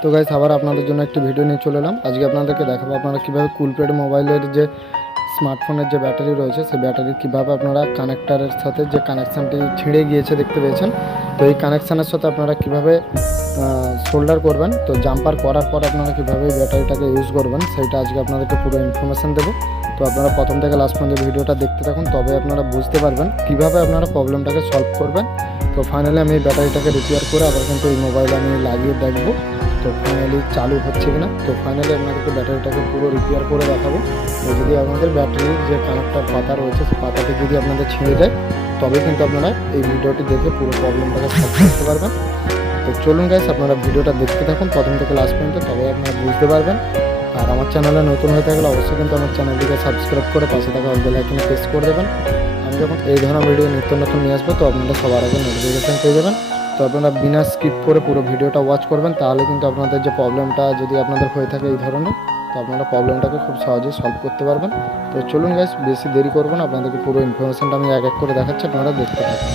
তো গাইস আবার আপনাদের জন্য একটি ভিডিও নিয়ে চলে এলাম। আজকে আপনাদেরকে দেখাবো আপনারা কীভাবে কুলপ্যাড মোবাইলের যে স্মার্টফোনের যে ব্যাটারি রয়েছে সেই ব্যাটারি কীভাবে আপনারা কানেক্টারের সাথে যে কানেকশানটি ছিঁড়ে গিয়েছে দেখতে পেয়েছেন, তো এই কানেকশানের সাথে আপনারা কীভাবে সোল্ডার করবেন, তো জাম্পার করার পর আপনারা কীভাবে ব্যাটারিটাকে ইউজ করবেন সেইটা আজকে আপনাদেরকে পুরো ইনফরমেশান দেবো। তো আপনারা প্রথম থেকে লাস্ট পর্যন্ত ভিডিওটা দেখতে থাকুন, তবে আপনারা বুঝতে পারবেন কীভাবে আপনারা প্রবলেমটাকে সলভ করবেন। তো ফাইনালি আমি ব্যাটারিটাকে রিপেয়ার করে আবার কিন্তু এই মোবাইলে আমি লাগিয়ে দেখবো তো ফাইনালি চালু হচ্ছে কিনা। তো ফাইনালি আপনাদেরকে ব্যাটারিটাকে পুরো রিপেয়ার করে দেখাবো। তো যদি আপনাদের ব্যাটারির যে কানেক্টার পাতা রয়েছে সেই পাতাটি যদি আপনাদের ছিঁড়ে যায় তবে কিন্তু আপনারা এই ভিডিওটি দেখে পুরো প্রবলেমটাকে সলভ করতে পারবেন। তো চলুন গাইস আপনারা ভিডিওটা দেখতে থাকুন প্রথম থেকে লাস্ট পর্যন্ত, তবে আপনারা বুঝতে পারবেন। আর আমার চ্যানেলে নতুন হয়ে থাকলে অবশ্যই কিন্তু আমার চ্যানেলটিকে সাবস্ক্রাইব করে পাশে থাকা বেল আইকনে প্রেস করে দেবেন। আমি যখন এই ধরনের ভিডিও নিত্য নতুন নিয়ে আসবো তো আপনারা সবার আগে নোটিফিকেশান পেয়ে যাবেন। তো আপনারা বিনা স্কিপ করে পুরো ভিডিওটা ওয়াচ করবেন, তাহলে কিন্তু আপনাদের যে প্রবলেমটা যদি আপনাদের হয়ে থাকে এই ধরনের, তো আপনারা প্রবলেমটাকে খুব সহজেই সলভ করতে পারবেন। তো চলুন গাইস বেশি দেরি করবো না, আপনাদেরকে পুরো ইনফরমেশানটা আমি এক এক করে দেখাচ্ছি, আপনারা দেখতে থাকুন।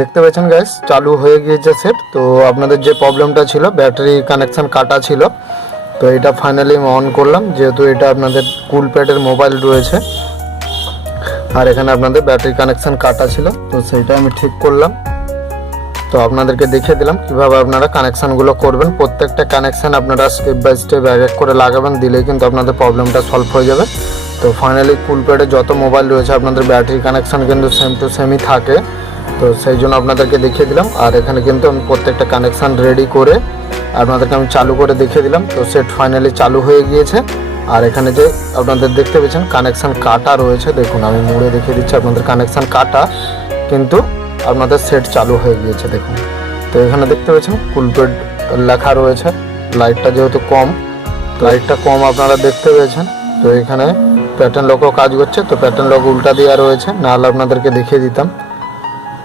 দেখতে পাচ্ছেন গাইস চালু হয়ে গিয়েছে সেট। তো আপনাদের যে প্রবলেমটা ছিল ব্যাটারি কানেকশান কাটা ছিল, তো এটা ফাইনালি আমি অন করলাম, যেহেতু এটা আপনাদের কুলপ্যাডের মোবাইল রয়েছে আর এখানে আপনাদের ব্যাটারি কানেকশান কাটা ছিল, তো সেইটা আমি ঠিক করলাম। তো আপনাদেরকে দেখিয়ে দিলাম কিভাবে আপনারা কানেকশানগুলো করবেন। প্রত্যেকটা কানেকশান আপনারা স্টেপ বাই স্টেপ এক এক করে লাগাবেন, দিলেই কিন্তু আপনাদের প্রবলেমটা সলভ হয়ে যাবে। তো ফাইনালি কুলপ্যাডে যত মোবাইল রয়েছে আপনাদের ব্যাটারি কানেকশান কিন্তু সেম টু সেমই থাকে, তো সেই জন্য আপনাদেরকে দেখিয়ে দিলাম। আর এখানে কিন্তু আমি প্রত্যেকটা কানেকশান রেডি করে আপনাদেরকে আমি চালু করে দেখিয়ে দিলাম। তো সেট ফাইনালি চালু হয়ে গিয়েছে। আর এখানে যে আপনাদের দেখতে পেয়েছেন কানেকশান কাটা রয়েছে, দেখুন আমি মুড়ে দেখিয়ে দিচ্ছি আপনাদের কানেকশান কাটা, কিন্তু আপনাদের সেট চালু হয়ে গিয়েছে দেখুন। তো এখানে দেখতে পেয়েছেন কুলপ্যাড লেখা রয়েছে, লাইটটা যেহেতু কম, লাইটটা কম আপনারা দেখতে পেয়েছেন। তো এখানে প্যাটার্ন লকও কাজ করছে, তো প্যাটার্ন লক উল্টা দেওয়া রয়েছে, নাহলে আপনাদেরকে দেখিয়ে দিতাম।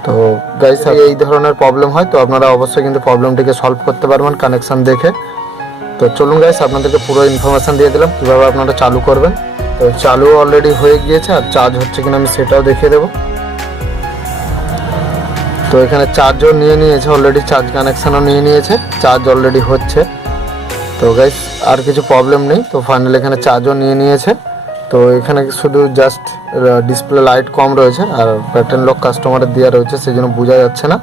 তো গাইস এই ধরনের প্রবলেম হয় তো আপনারা অবশ্যই কিন্তু প্রবলেমটিকে সলভ করতে পারবেন কানেকশান দেখে। তো চলুন গাইস আপনাদেরকে পুরো ইনফরমেশান দিয়ে দিলাম কীভাবে আপনারা চালু করবেন। তো চালু অলরেডি হয়ে গিয়েছে, আর চার্জ হচ্ছে কিনা আমি সেটাও দেখিয়ে দেবো। তো এখানে চার্জও নিয়ে নিয়েছে অলরেডি, চার্জ কানেকশানও নিয়ে নিয়েছে, চার্জ অলরেডি হচ্ছে। তো গাইস আর কিছু প্রবলেম নেই, তো ফাইনালি এখানে চার্জও নিয়ে নিয়েছে। তো এখানে শুধু জাস্ট ডিসপ্লে লাইট কম রয়েছে, আর প্যাটার্ন লক কাস্টমারের দেওয়া রয়েছে, সেই জন্য বোঝা যাচ্ছে না।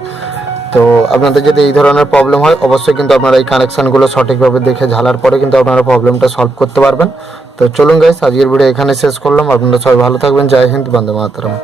তো আপনাদের যদি এই ধরনের প্রবলেম হয় অবশ্যই কিন্তু আপনারা এই কানেকশানগুলো সঠিকভাবে দেখে ঝালার পরে কিন্তু আপনারা প্রবলেমটা সলভ করতে পারবেন। তো চলুন গাইস আজকের ভিডিও এখানে শেষ করলাম। আপনারা সবাই ভালো থাকবেন। জয় হিন্দ, বন্দে মাতরম।